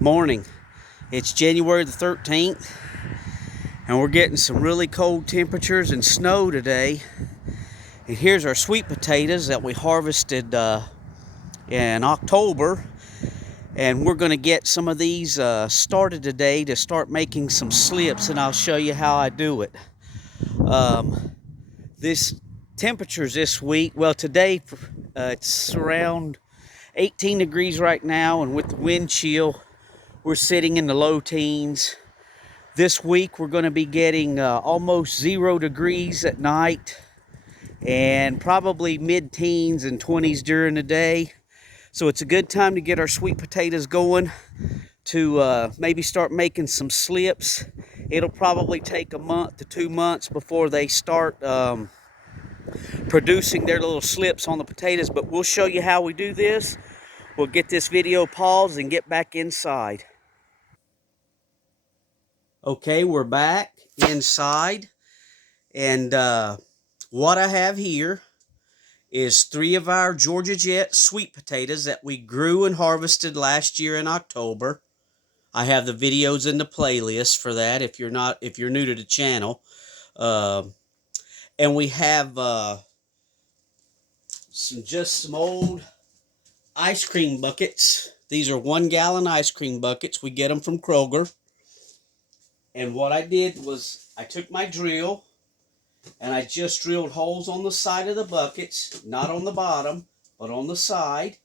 Morning. It's January the 13th, and we're getting some really cold temperatures and snow today. And here's our sweet potatoes that we harvested in October. And we're going to get some of these started today to start making some slips, and I'll show you how I do it. This temperatures this week, well, today it's around 18 degrees right now, and with the wind chill, we're sitting in the low teens. This week we're going to be getting almost 0 degrees at night and probably mid-teens and 20s during the day. So it's a good time to get our sweet potatoes going to maybe start making some slips. It'll probably take a month to 2 months before they start producing their little slips on the potatoes, but we'll show you how we do this. We'll get this video paused and get back inside. Okay, we're back inside, and what I have here is 3 of our Georgia Jet sweet potatoes that we grew and harvested last year in October. I have the videos in the playlist for that if you're new to the channel. And we have some old ice cream buckets. These are 1-gallon ice cream buckets. We get them from Kroger. And what I did was I took my drill and I just drilled holes on the side of the buckets, not on the bottom, but on the side.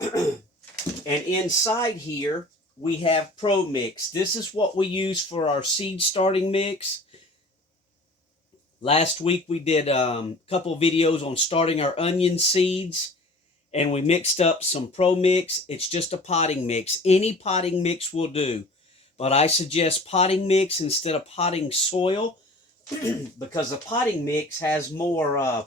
And inside here, we have Pro Mix. This is what we use for our seed starting mix. Last week we did a couple videos on starting our onion seeds, and we mixed up some Pro Mix. It's just a potting mix. Any potting mix will do, but I suggest potting mix instead of potting soil because the potting mix has more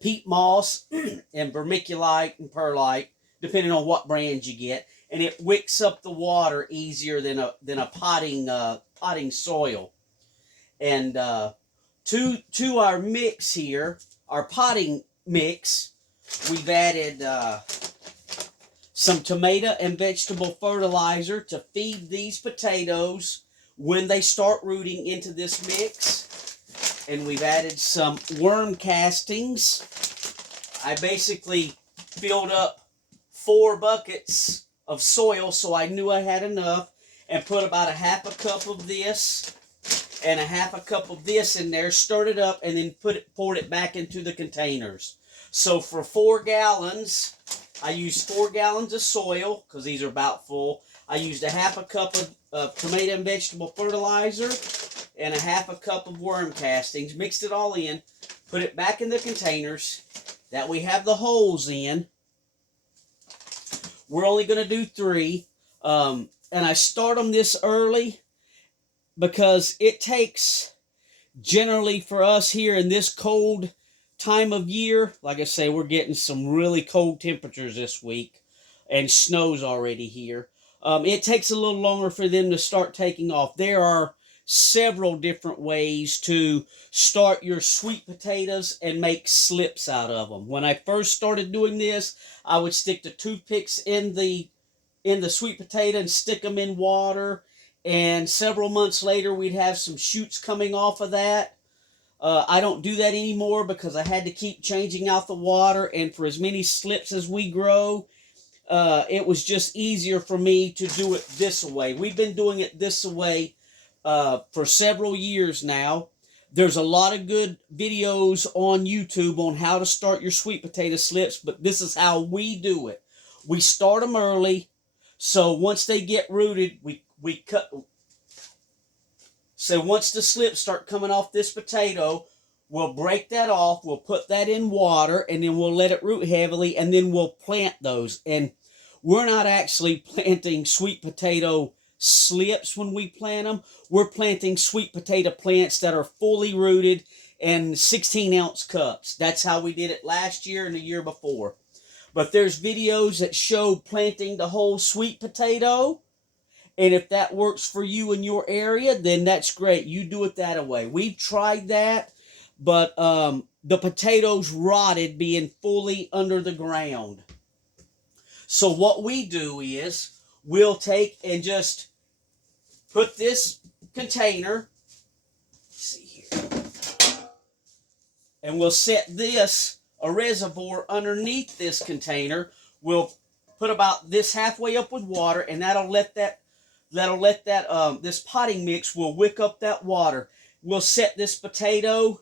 peat moss and vermiculite and perlite, depending on what brand you get, and it wicks up the water easier than a potting soil. And to our mix here, our potting mix, we've added some tomato and vegetable fertilizer to feed these potatoes when they start rooting into this mix. And we've added some worm castings. I basically filled up 4 buckets of soil, so I knew I had enough, and put about a half a cup of this and a half a cup of this in there, stirred it up, and then poured it back into the containers. So for 4 gallons, I used 4 gallons of soil, because these are about full. I used a half a cup of tomato and vegetable fertilizer and a half a cup of worm castings. Mixed it all in, put it back in the containers that we have the holes in. We're only going to do 3. And I start them this early because it takes, generally for us here in this cold time of year, like I say, we're getting some really cold temperatures this week, and snow's already here. It takes a little longer for them to start taking off. There are several different ways to start your sweet potatoes and make slips out of them. When I first started doing this, I would stick the toothpicks in the sweet potato and stick them in water, and several months later we'd have some shoots coming off of that. I don't do that anymore because I had to keep changing out the water, and for as many slips as we grow, it was just easier for me to do it this way. We've been doing it this way for several years now. There's a lot of good videos on YouTube on how to start your sweet potato slips, but this is how we do it. We start them early, so once they get rooted, we cut. So once the slips start coming off this potato, we'll break that off, we'll put that in water, and then we'll let it root heavily, and then we'll plant those. And we're not actually planting sweet potato slips when we plant them. We're planting sweet potato plants that are fully rooted in 16-ounce cups. That's how we did it last year and the year before. But there's videos that show planting the whole sweet potato. And if that works for you in your area, then that's great. You do it that way. We've tried that, but the potatoes rotted being fully under the ground. So what we do is we'll take and just put this container, see here, and we'll set this, a reservoir, underneath this container. We'll put about this halfway up with water, and that'll let that this potting mix will wick up that water. We'll set this potato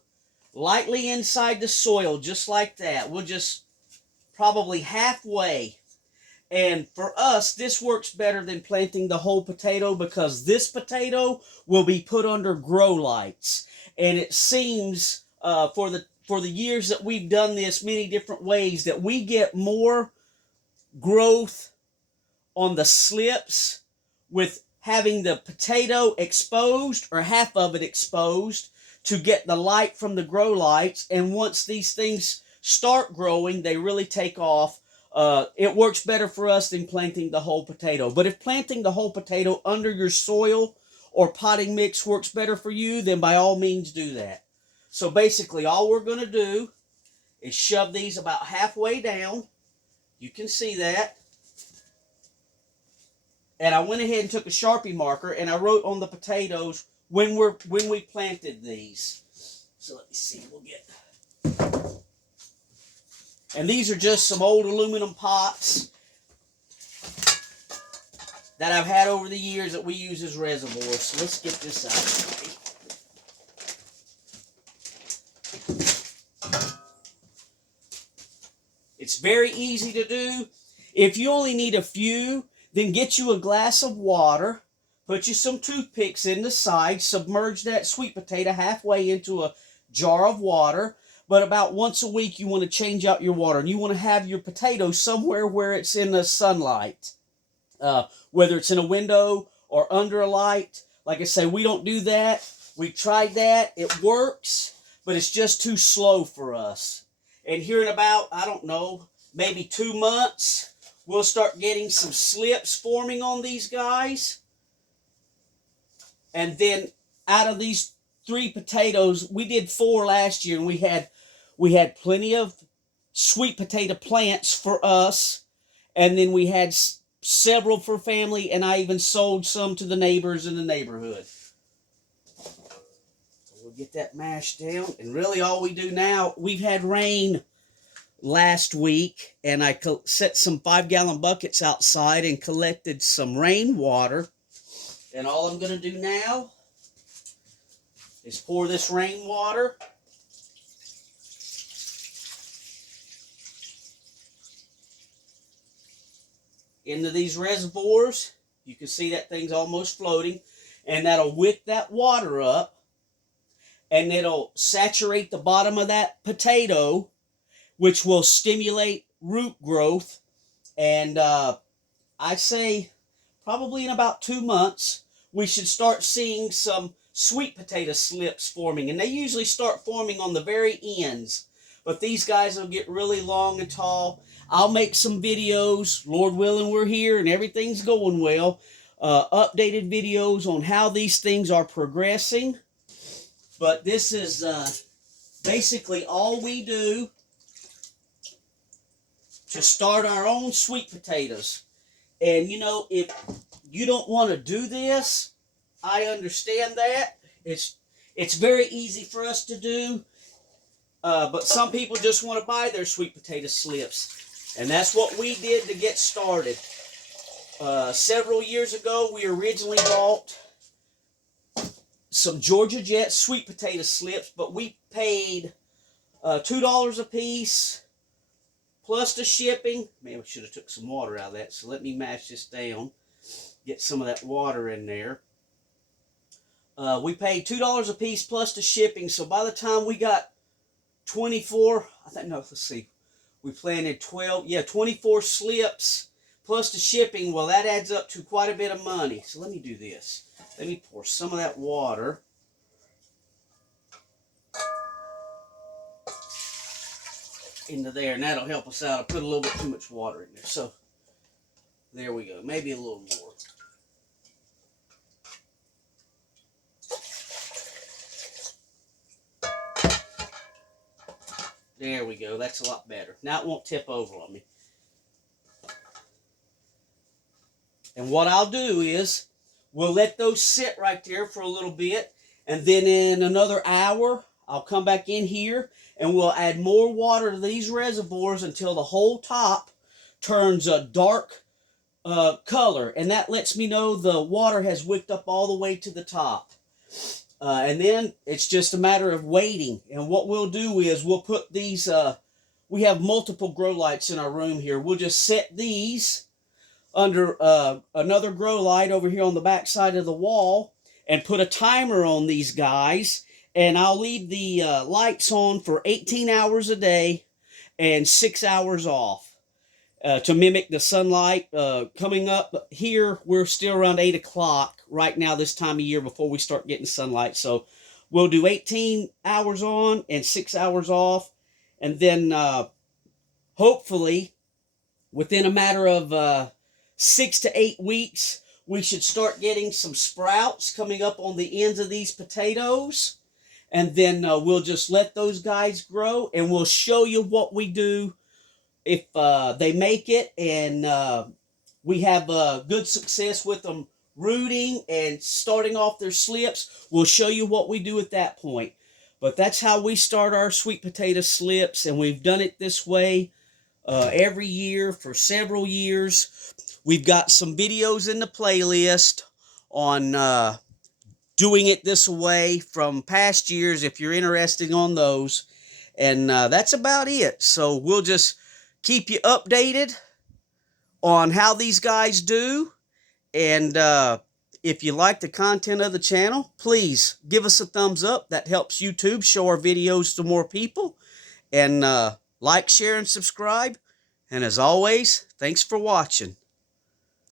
lightly inside the soil, just like that. We'll just probably halfway. And for us, this works better than planting the whole potato, because this potato will be put under grow lights. And it seems for the years that we've done this many different ways, that we get more growth on the slips with having the potato exposed, or half of it exposed, to get the light from the grow lights. And once these things start growing, they really take off. It works better for us than planting the whole potato. But if planting the whole potato under your soil or potting mix works better for you, then by all means do that. So basically all we're going to do is shove these about halfway down. You can see that. And I went ahead and took a Sharpie marker and I wrote on the potatoes when we planted these. So let me see, we'll get. And these are just some old aluminum pots that I've had over the years that we use as reservoirs. So let's get this out. It's very easy to do. If you only need a few, then get you a glass of water, put you some toothpicks in the side, submerge that sweet potato halfway into a jar of water. But about once a week, you want to change out your water. And you want to have your potato somewhere where it's in the sunlight. Whether it's in a window or under a light. Like I say, we don't do that. We've tried that. It works. But it's just too slow for us. And here in about, I don't know, maybe 2 months, we'll start getting some slips forming on these guys. And then out of these 3 potatoes, we did 4 last year, and we had plenty of sweet potato plants for us, and then we had several for family, and I even sold some to the neighbors in the neighborhood. So we'll get that mashed down, and really all we do now, we've had rain last week, and I set some 5-gallon buckets outside and collected some rainwater, and all I'm going to do now is pour this rainwater into these reservoirs. You can see that thing's almost floating, and that'll wick that water up, and it'll saturate the bottom of that potato, which will stimulate root growth. And I say probably in about 2 months, we should start seeing some sweet potato slips forming. And they usually start forming on the very ends. But these guys will get really long and tall. I'll make some videos, Lord willing we're here and everything's going well. Updated videos on how these things are progressing. But this is basically all we do to start our own sweet potatoes. And you know, if you don't want to do this, I understand that. It's very easy for us to do. But some people just want to buy their sweet potato slips. And that's what we did to get started. Several years ago, we originally bought some Georgia Jet sweet potato slips, but we paid $2 a piece plus the shipping. Man, we should have took some water out of that. So let me mash this down. Get some of that water in there. We paid $2 a piece plus the shipping. So by the time we got 24, I think, no, let's see. We planted 24 slips plus the shipping. Well, that adds up to quite a bit of money. So let me do this. Let me pour some of that water into there, and that'll help us out. I put a little bit too much water in there. So there we go. Maybe a little more. There we go. That's a lot better. Now it won't tip over on me. And what I'll do is we'll let those sit right there for a little bit. And then in another hour, I'll come back in here and we'll add more water to these reservoirs until the whole top turns a dark color. And that lets me know the water has wicked up all the way to the top. And then it's just a matter of waiting. And what we'll do is we'll put these, we have multiple grow lights in our room here. We'll just set these under another grow light over here on the back side of the wall and put a timer on these guys. And I'll leave the lights on for 18 hours a day and 6 hours off. To mimic the sunlight coming up here. We're still around 8 o'clock right now this time of year before we start getting sunlight. So we'll do 18 hours on and 6 hours off. And then hopefully within a matter of 6 to 8 weeks, we should start getting some sprouts coming up on the ends of these potatoes. And then we'll just let those guys grow and we'll show you what we do if they make it and we have good success with them rooting and starting off their slips. We'll show you what we do at that point. But that's how we start our sweet potato slips, and we've done it this way every year for several years. We've got some videos in the playlist on doing it this way from past years if you're interested on those. And that's about it. So we'll just keep you updated on how these guys do. And if you like the content of the channel, please give us a thumbs up. That helps YouTube show our videos to more people. And like, share, and subscribe. And as always, thanks for watching.